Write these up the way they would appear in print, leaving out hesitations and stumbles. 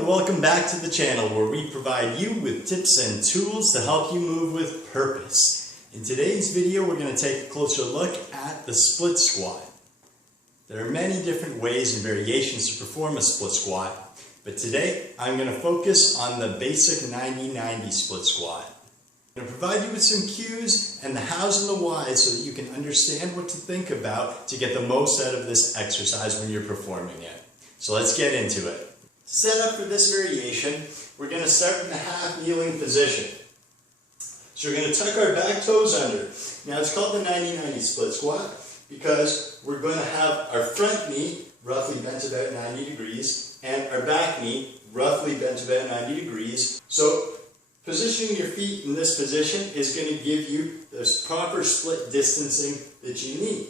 and welcome back to the channel where we provide you with tips and tools to help you move with purpose. In today's video, we're going to take a closer look at the split squat. There are many different ways and variations to perform a split squat, but today I'm going to focus on the basic 90-90 split squat. I'm going to provide you with some cues and the hows and the whys so that you can understand what to think about to get the most out of this exercise when you're performing it. So let's get into it. To set up for this variation, we're going to start in the half kneeling position. So we're going to tuck our back toes under. Now it's called the 90-90 split squat because we're going to have our front knee roughly bent about 90 degrees and our back knee roughly bent about 90 degrees. So positioning your feet in this position is going to give you this proper split distancing that you need.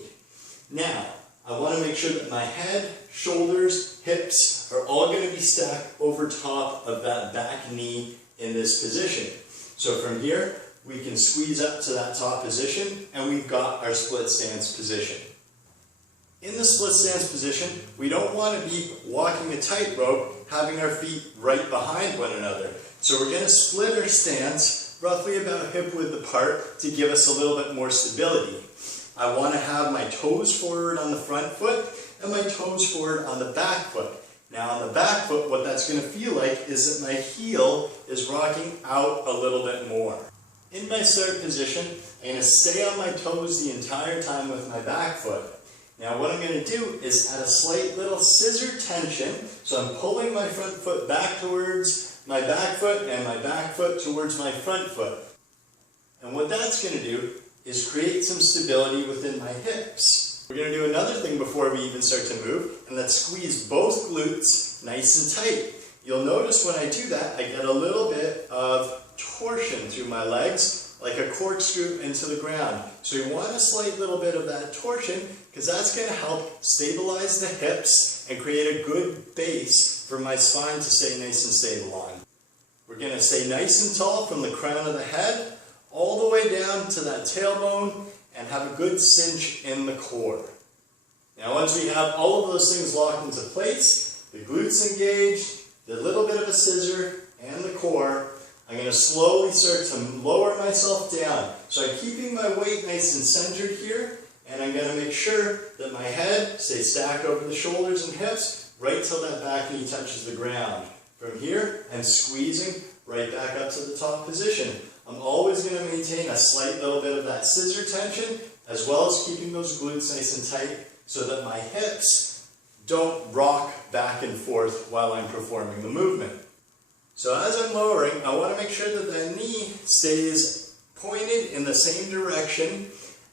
Now, I want to make sure that my head, shoulders, hips are all going to be stacked over top of that back knee in this position. So from here, we can squeeze up to that top position and we've got our split stance position. In the split stance position, we don't want to be walking a tightrope, having our feet right behind one another. So we're going to split our stance roughly about hip width apart to give us a little bit more stability. I want to have my toes forward on the front foot and my toes forward on the back foot. Now on the back foot, what that's going to feel like is that my heel is rocking out a little bit more. In my start position, I'm going to stay on my toes the entire time with my back foot. Now what I'm going to do is add a slight little scissor tension. So I'm pulling my front foot back towards my back foot and my back foot towards my front foot. And what that's going to do is create some stability within my hips. We're going to do another thing before we even start to move, and that's squeeze both glutes nice and tight. You'll notice when I do that, I get a little bit of torsion through my legs, like a corkscrew into the ground. So you want a slight little bit of that torsion, because that's going to help stabilize the hips and create a good base for my spine to stay nice and stable on. We're going to stay nice and tall from the crown of the head all the way down to that tailbone and have a good cinch in the core. Now once we have all of those things locked into place, the glutes engaged, the little bit of a scissor, and the core, I'm going to slowly start to lower myself down. So I'm keeping my weight nice and centered here, and I'm going to make sure that my head stays stacked over the shoulders and hips right till that back knee touches the ground. From here, I'm squeezing right back up to the top position. I'm always going to maintain a slight little bit of that scissor tension, as well as keeping those glutes nice and tight so that my hips don't rock back and forth while I'm performing the movement. So as I'm lowering, I want to make sure that the knee stays pointed in the same direction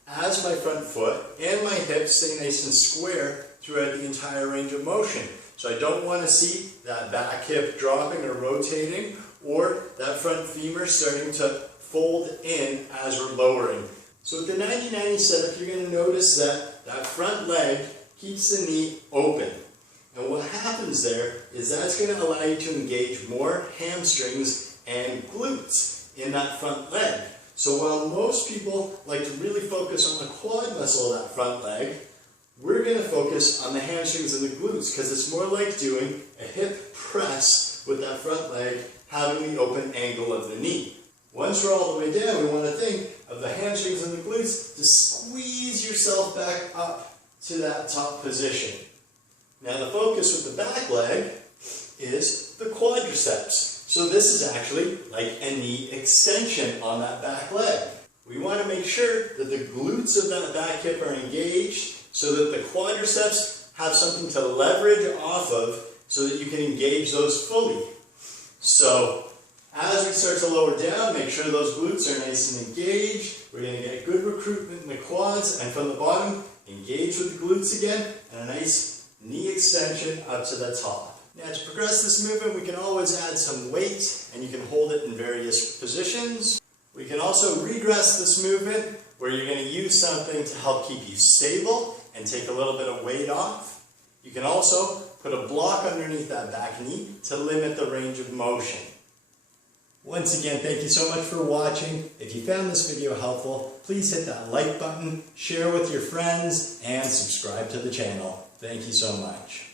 as my front foot, and my hips stay nice and square throughout the entire range of motion. So I don't want to see that back hip dropping or rotating, or that front femur starting to fold in as we're lowering. So with the 90-90 setup, you're going to notice that that front leg keeps the knee open. And what happens there is that's going to allow you to engage more hamstrings and glutes in that front leg. So while most people like to really focus on the quad muscle of that front leg, we're going to focus on the hamstrings and the glutes because it's more like doing a hip press with that front leg having the open angle of the knee. Once we're all the way down, we want to think of the hamstrings and the glutes to squeeze yourself back up to that top position. Now the focus with the back leg is the quadriceps. So this is actually like a knee extension on that back leg. We want to make sure that the glutes of that back hip are engaged so that the quadriceps have something to leverage off of so that you can engage those fully. So as we start to lower down, make sure those glutes are nice and engaged. We're going to get good recruitment in the quads, and from the bottom, engage with the glutes again, and a nice knee extension up to the top. Now to progress this movement, we can always add some weight, and you can hold it in various positions. We can also regress this movement, where you're going to use something to help keep you stable and take a little bit of weight off. You can also put a block underneath that back knee to limit the range of motion. Once again, thank you so much for watching. If you found this video helpful, please hit that like button, share with your friends, and subscribe to the channel. Thank you so much.